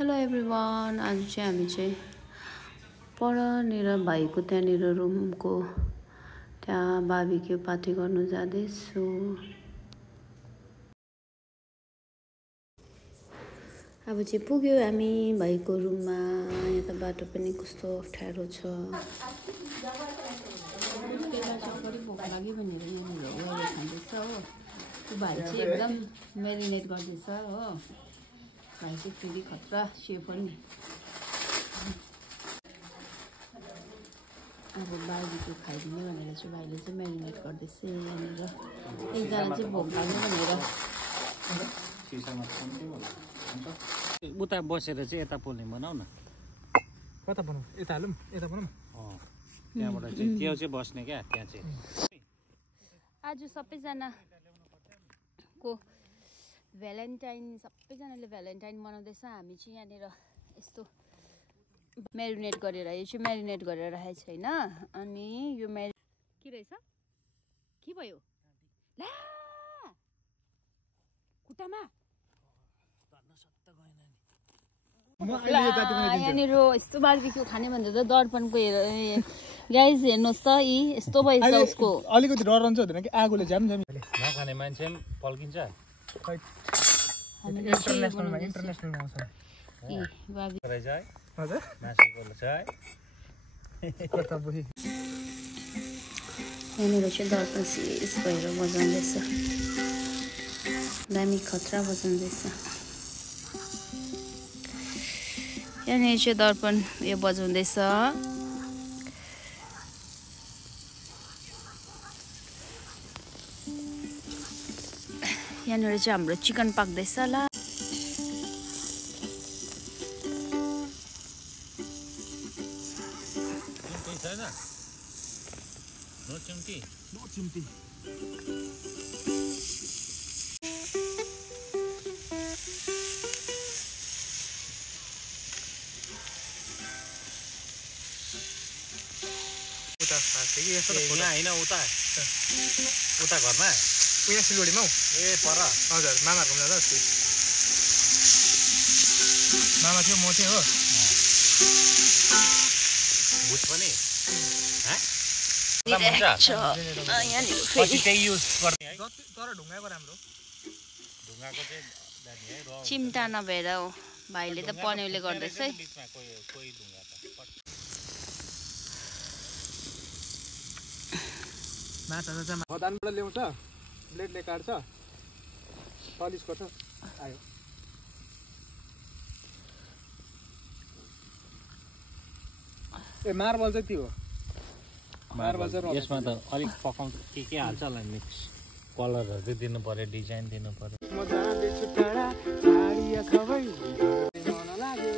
Hello everyone, आज चाहिँ हामी चाहिँ परनिर भाइको त्यहाँनिर रुमको त्यहाँ बार्बिक्यू पार्टी गर्नु जाँदैछु। अब चाहिँ पुग्यो हामी भाइको रुममा। यहाँ त बाटो पनि कस्तो अप्ठ्यारो छ। भोक लाग्यो भनेर यहाँनिर गएर खाँदैछ हो। त्यो भाइ चाहिँ एकदम मेरिनेट गर्दैछ हो। भाइ चाहिँ फेरि खतरा सेफ पनि। अब बार्बिक्यू खाइदिने भनेर चाहिँ भाइले चाहिँ मेरिनेट गर्दैछ यहाँनिर। एकजना चाहिँ भोक लाग्यो भनेर उता बसेर चाहिँ यता पोल्ने बनाऊ न। कता बनाऊ? यता हालौँ, यता बनाऊ। त्यहाँबाट चाहिँ त्यो चाहिँ बस्ने क्या त्यहाँ चाहिँ। आज सबैजनाको सबैजनाले भ्यालेन्टाइन मनाउँदैछ। हामी चाहिँ यहाँनिर यस्तो मेरिनेट गरेर, यो चाहिँ मेरिनेट गरेर राखेको छैन। अनि यो के रहेछ? के भयो? ला खुट्टामा यहाँनिर यस्तो बार्बिक्यू खाने भन्दा त दर्पणको गाइस हेर्नुहोस् त, यस्तो भएछ उसको। अलिकति डर रहन्छ हुँदैन कि आगोले झ्याम नखाने मान्छे पनि पल्किन्छ। इन्टरनेसनलमा आउँछ रहेछ है। हजुर मासुको छ है। यहाँनिर चाहिँ दर्पण सिरियस भएर बजाउँदैछ। दामी खतरा बजाउँदैछ। यहाँनिर चाहिँ दर्पण यो बजाउँदैछ। यहाँनिर चाहिँ हाम्रो चिकन पाक्दैछ ल। उता घरमा उयो सिलगढीमा हौ। ए पर हजुर मामाहरूको जाँदा अस्ति मामा थियो, म थिएँ हो। भुट पनि त्यही युज गर्ने है। तर ढुङ्गाको राम्रो। ढुङ्गाको चाहिँ चिम्टा नभएर हो। भाइले त पन्युले गर्दैछ है। कोही ढुङ्गा त माछा चाहिँ खदानबाट ल्याउँछ, ब्लेडले काट्छ, पलिस गर्छ, आयो। ए मार्बल चाहिँ त्यो हो। मार्बल चाहिँ यसमा त अलिक पकाउँछ के हाल्छ होला मिक्स। कलरहरू चाहिँ दिनु पर्यो, डिजाइन दिनु पर्यो। म जाँदैछु टाढा ढाडिया खबै मन लाग्यो।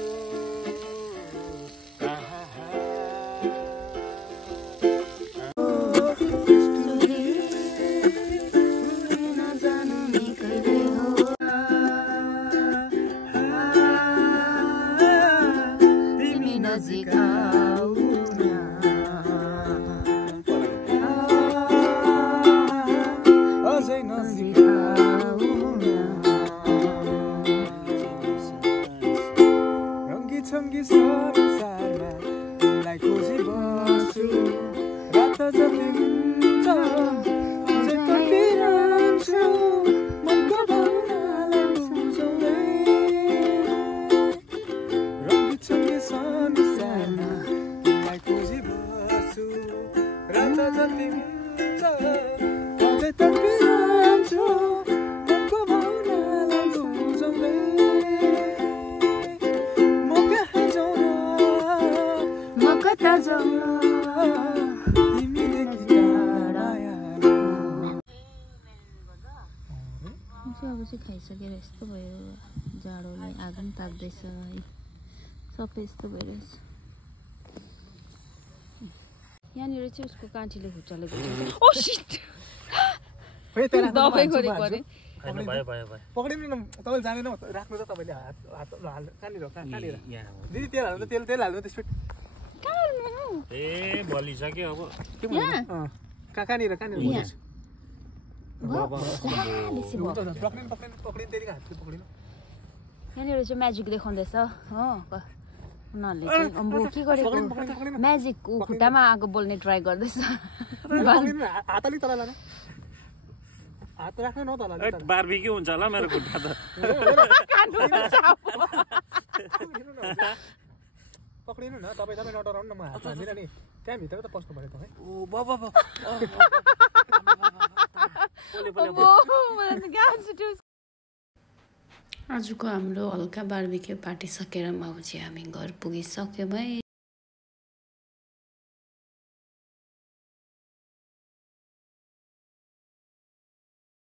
अब चाहिँ खाइसकेर यस्तो भयो। जाडोले आगो पनि ताप्दैछ है। सबै यस्तो भइरहेछ। यहाँनिर चाहिँ उसको कान्छीले खुट्टाले दबाई गरेको अरे। पक्रिनु न, तपाईँले जानेन राख्नु त। तपाईँले हात हाल्नु कहाँनिर कहाँनिर दिदी तेल हाल्नु त, तेल हाल्नु त्यसपछि। ए बलिसक्यो अब कहाँनिर कहाँनिर बेसी भयो। पक्रिनु त्यतिकै हात पक्रिनु। यहाँनिर चाहिँ म्याजिक देखाउँदैछ हो उनीहरूले चाहिँ अम्बो के गरेको म्याजिक खुट्टामा आगो बोल्ने ट्राई गर्दैछ हात अलिक तल लानु हात राख्नु न तल बार्बिक्यू हुन्छ होला मेरो खुट्टा त पक्रिनु न तपाईँ नडराउनु न म हात हान्दिनँ नि त्यहाँ भित्र त पस्नु पऱ्यो तपाईँ ओ बाबा आजको हाम्रो हल्का बार्बिक्यू पार्टी सकेर अब चाहिँ हामी घर पुगिसक्यौँ है।